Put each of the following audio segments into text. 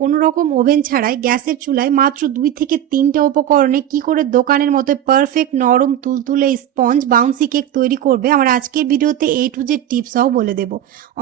কোনো রকম ওভেন ছাড়াই গ্যাসের চুলায় মাত্র দুই থেকে তিনটা উপকরণে কি করে দোকানের মতো পারফেক্ট নরম তুলতুলে স্পঞ্জ বাউন্সি কেক তৈরি করবে আমার আজকের ভিডিওতে এ টু জেড টিপসও বলে দেব।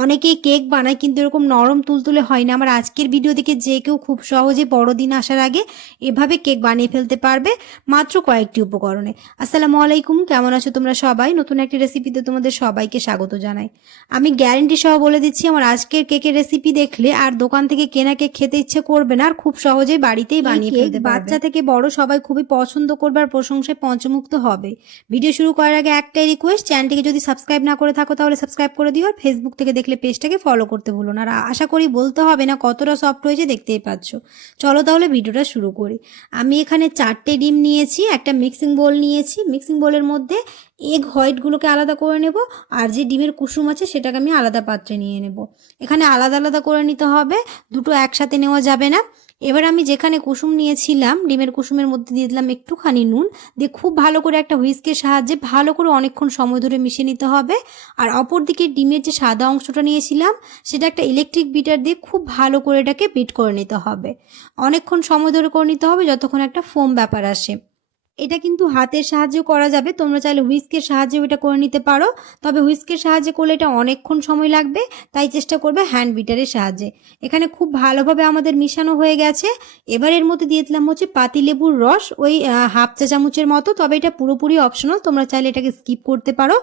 অনেকেই কেক বানায় কিন্তু এরকম নরম তুলতুলে হয় না। আমার আজকের ভিডিও দেখে যে কেউ খুব সহজে বড়দিন আসার আগে এভাবে কেক বানিয়ে ফেলতে পারবে মাত্র কয়েকটি উপকরণে। আসসালামু আলাইকুম, কেমন আছো তোমরা সবাই? নতুন একটি রেসিপিতে তোমাদের সবাইকে স্বাগত জানাই। আমি গ্যারেন্টি সহ বলে দিচ্ছি, আমার আজকের কেকের রেসিপি দেখলে আর দোকান থেকে কেনা কেক খেতে ইচ্ছে করবে না আর খুব সহজেই বাড়িতেই বানিয়ে ফেলতে বাচ্চা থেকে বড় সবাই খুবই পছন্দ করবে আর প্রশংসায় পঞ্চমুক্ত হবে। ভিডিও শুরু করার আগে একটাই রিকোয়েস্ট চ্যানেলটিকে যদি সাবস্ক্রাইব না করে থাকো তাহলে সাবস্ক্রাইব করে দিও আর ফেসবুক থেকে দেখলে পেজটাকে ফলো করতে ভুলো না। আর আশা করি বলতে হবে না কতটা সফট হয়েছে দেখতেই পাচ্ছ। চলো তাহলে ভিডিওটা শুরু করি। আমি এখানে চারটে ডিম নিয়েছি একটা মিক্সিং বোল নিয়েছি। মিক্সিং বোলের মধ্যে এগ হোয়াইটগুলোকে আলাদা করে নেব আর যে ডিমের কুসুম আছে সেটাকে আমি আলাদা পাত্রে নিয়ে নেব। এখানে আলাদা আলাদা করে নিতে হবে, দুটো একসাথে নেওয়া যাবে না। এবার আমি যেখানে কুসুম নিয়েছিলাম, ডিমের কুসুমের মধ্যে দিয়ে দিলাম একটুখানি নুন, দিয়ে খুব ভালো করে একটা হুইস্কের সাহায্যে ভালো করে অনেকক্ষণ সময় ধরে মিশিয়ে নিতে হবে। আর অপর দিকে ডিমের যে সাদা অংশটা নিয়েছিলাম, সেটা একটা ইলেকট্রিক বিটার দিয়ে খুব ভালো করে এটাকে বিট করে নিতে হবে। অনেকক্ষণ সময় ধরে করে নিতে হবে, যতক্ষণ একটা ফোম ব্যাপার আসে। এটা কিন্তু হাতের সাহায্যে করা যাবে। তোমরা চাইলে হুইস্কের সাহায্যেও এটা করে নিতে পারো। তবে হুইস্কের সাহায্যে করলে এটা অনেকক্ষণ সময় লাগবে। তাই চেষ্টা করবে হ্যান্ড বিটারের সাহায্যে। এখানে খুব ভালোভাবে আমাদের মিশানো হয়ে গেছে। এবার এর মধ্যে দিয়ে দিলাম হচ্ছে পাতিলেবুর রস। ওই হাফ চা চামচের মতো। তবে এটা পুরোপুরি অপশনাল তোমরা চাইলে এটাকে স্কিপ করতে পারো।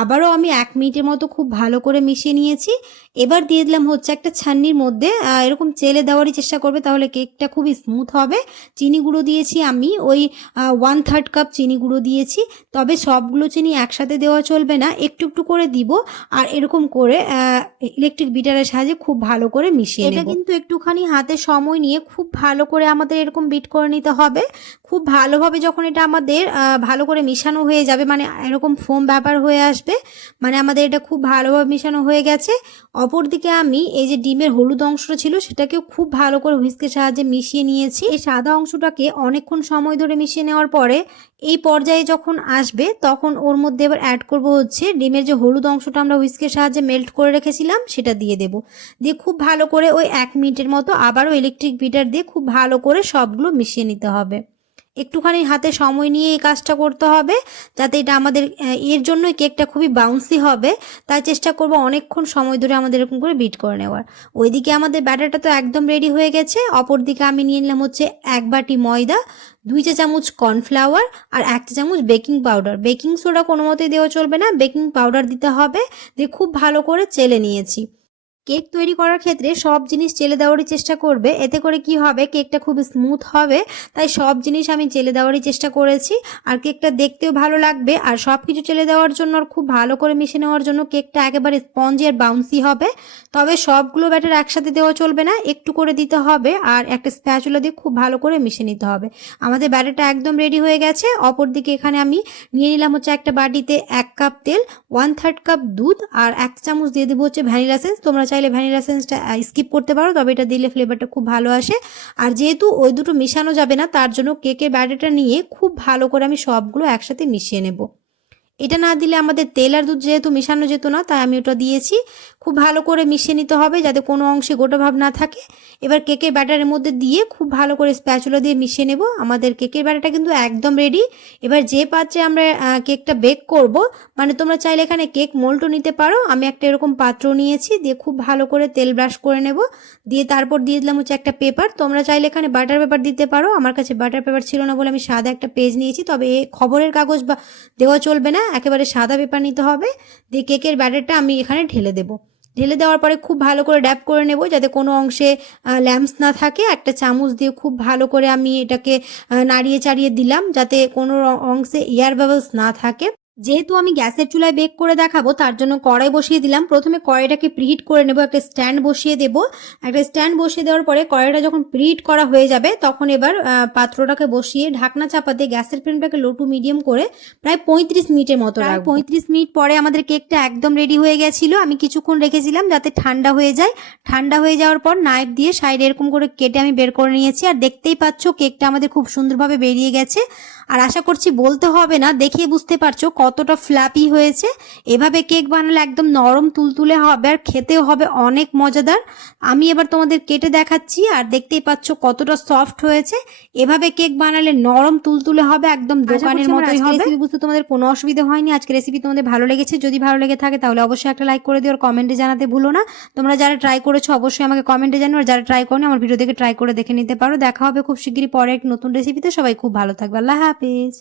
আবারও আমি এক মিনিটের মতো খুব ভালো করে মিশিয়ে নিয়েছি। এবার দিয়ে দিলাম হচ্ছে একটা ছান্নির মধ্যে। এরকম চেলে দেওয়ারই চেষ্টা করবে। তাহলে কেকটা খুবই স্মুথ হবে। চিনি গুঁড়ো দিয়েছি আমি। ওই ওয়ান থার্ড কাপ চিনি গুঁড়ো দিয়েছি তবে সবগুলো চিনি একসাথে দেওয়া চলবে না একটু একটু করে দিব আর এরকম করে ইলেকট্রিক বিটারের সাহায্যে খুব ভালো করে মিশিয়ে এটা কিন্তু একটুখানি হাতে সময় নিয়ে খুব ভালো করে আমাদের এরকম বিট করে নিতে হবে। খুব ভালোভাবে যখন এটা আমাদের ভালো করে মিশানো হয়ে যাবে মানে এরকম ফোম ব্যাপার হয়ে আসবে মানে আমাদের এটা খুব ভালোভাবে মিশানো হয়ে গেছে। অপরদিকে আমি এই যে ডিমের হলুদ অংশটা ছিল সেটাকেও খুব ভালো করে হুইস্কের সাহায্যে মিশিয়ে নিয়েছি। এই সাদা অংশটাকে অনেকক্ষণ সময় ধরে মিশিয়ে নেওয়ার পরে এই পর্যায়ে যখন আসবে, তখন ওর মধ্যে এবার অ্যাড করব হচ্ছে ডিমের যে হলুদ অংশটা আমরা হুইস্কের সাহায্যে মেল্ট করে রেখেছিলাম, সেটা দিয়ে দেব। দিয়ে খুব ভালো করে ওই এক মিনিটের মতো আবারও ইলেকট্রিক বিটার দিয়ে খুব ভালো করে সবগুলো মিশিয়ে নিতে হবে। একটুখানি হাতে সময় নিয়ে এই কাজটা করতে হবে, যাতে এটা আমাদের এর জন্য কেকটা খুবই বাউন্সি হবে। তাই চেষ্টা করব অনেকক্ষণ সময় ধরে আমাদের এরকম করে বিট করে নেওয়ার। ওইদিকে আমাদের ব্যাটারটা তো একদম রেডি হয়ে গেছে। অপর দিকে আমি নিয়ে নিলাম হচ্ছে এক বাটি ময়দা, দুই চা চামচ কর্নফ্লাওয়ার আর এক চা চামচ বেকিং পাউডার বেকিং সোডা কোনো মতেই দেওয়া চলবে না বেকিং পাউডার দিতে হবে। দিয়ে খুব ভালো করে চেলে নিয়েছি। কেক তৈরি করার ক্ষেত্রে সব জিনিস চেলে দেওয়ারই চেষ্টা করবে। এতে করে কি হবে? কেকটা খুব স্মুথ হবে। তাই সব জিনিস আমি চেলে দেওয়ারই চেষ্টা করেছি। আর কেকটা দেখতেও ভালো লাগবে। আর সব কিছু চেলে দেওয়ার জন্য আর খুব ভালো করে মিশে নেওয়ার জন্য কেকটা একেবারে স্পঞ্জি আর বাউন্সি হবে। তবে সবগুলো ব্যাটার একসাথে দেওয়া চলবে না। একটু করে দিতে হবে। আর একটা স্প্যাচুলা দিয়ে খুব ভালো করে মিশে নিতে হবে। আমাদের ব্যাটারটা একদম রেডি হয়ে গেছে। অপরদিকে এখানে আমি নিয়ে নিলাম হচ্ছে একটা বাটিতে এক কাপ তেল ওয়ান থার্ড কাপ দুধ, আর এক চামচ দিয়ে দেবো হচ্ছে ভ্যানিলা সেন্স তোমরা চাইলে ভ্যানিলা সেন্সটা স্কিপ করতে পারো, তবে এটা দিলে ফ্লেভারটা খুব ভালো আসে। আর যেহেতু ওই দুটো মিশানো যাবে না, তার জন্য কেকের ব্যাটারটা নিয়ে খুব ভালো করে আমি সবগুলো একসাথে মিশিয়ে নেব। এটা না দিলে আমাদের তেল আর দুধ যেহেতু মেশানো যেত না, তাই আমি ওটা দিয়েছি। খুব ভালো করে মিশিয়ে নিতে হবে যাতে কোনো অংশে গোটা ভাব না থাকে। এবার কেকের ব্যাটারের মধ্যে দিয়ে খুব ভালো করে স্প্যাচুলা দিয়ে মিশিয়ে নেব। আমাদের কেকের ব্যাটারটা কিন্তু একদম রেডি এবার যে পাত্রে আমরা কেকটা বেক করব মানে তোমরা চাইলে এখানে কেক মোল্টও নিতে পারো। আমি একটা এরকম পাত্র নিয়েছি, দিয়ে খুব ভালো করে তেল ব্রাশ করে নেব। দিয়ে তারপর দিয়ে দিলাম হচ্ছে একটা পেপার তোমরা চাইলে এখানে বাটার পেপার দিতে পারো। আমার কাছে বাটার পেপার ছিল না বলে আমি সাদা একটা পেজ নিয়েছি, তবে খবরের কাগজ বা দেওয়া চলবে না। একেবারে সাদা পেপার নিতে হবে। দিয়ে কেকের ব্যাটারটা আমি এখানে ঢেলে দেবো। ঢেলে দেওয়ার পরে খুব ভালো করে ড্যাপ করে নেব যাতে কোনো অংশে ল্যাম্পস না থাকে। একটা চামচ দিয়ে খুব ভালো করে আমি এটাকে নাড়িয়ে চাড়িয়ে দিলাম যাতে কোনো অংশে এয়ার বাবলস না থাকে। যেহেতু আমি গ্যাসের চুলায় বেক করে দেখাবো তার জন্য কড়াই বসিয়ে দিলাম। প্রথমে কড়াইটাকে প্রিহিট করে নেব একটা স্ট্যান্ড বসিয়ে দেব। একটা স্ট্যান্ড বসিয়ে দেওয়ার পরে কড়াইটা যখন প্রিহিট করা হয়ে যাবে তখন এবার পাত্রটাকে বসিয়ে ঢাকনা চাপা দিয়ে গ্যাসের ফ্লেমটাকে লো টু মিডিয়াম করে প্রায় পঁয়ত্রিশ মিনিটের মতো প্রায় পঁয়ত্রিশ মিনিট পরে আমাদের কেকটা একদম রেডি হয়ে গেছিল। আমি কিছুক্ষণ রেখেছিলাম যাতে ঠান্ডা হয়ে যায়। ঠান্ডা হয়ে যাওয়ার পর নাইফ দিয়ে সাইড এরকম করে কেটে আমি বের করে নিয়েছি। আর দেখতেই পাচ্ছ কেকটা আমাদের খুব সুন্দরভাবে বেরিয়ে গেছে। আর আশা করছি বলতে হবে না দেখিয়ে বুঝতে পারছ কত কতটা ফ্ল্যাপি হয়েছে এভাবে কেক বানালে একদম নরম তুলতুলে হবে আর খেতেও হবে অনেক মজাদার। আমি এবার তোমাদের কেটে দেখাচ্ছি আর দেখতেই পাচ্ছ কতটা সফট হয়েছে। এভাবে কেক বানালে নরম তুলতুলে হবে একদম দোকানের মতোই হবে। রেসিপি বুঝতে তোমাদের কোনো অসুবিধা হয়নি। আজকে রেসিপি তোমাদের ভালো লেগেছে যদি ভালো লেগে থাকে তাহলে অবশ্যই একটা লাইক করে দিও আর কমেন্টে জানাতে ভুলো না। তোমরা যারা ট্রাই করেছ অবশ্যই আমাকে কমেন্টে জানো আর যারা ট্রাই করো আমার ভিডিও দেখে ট্রাই করে দেখে নিতে পারো। দেখা হবে খুব শিগগিরই পরে এক নতুন রেসিপিতে সবাই খুব ভালো থাকবে। আল্লাহ হাফিজ।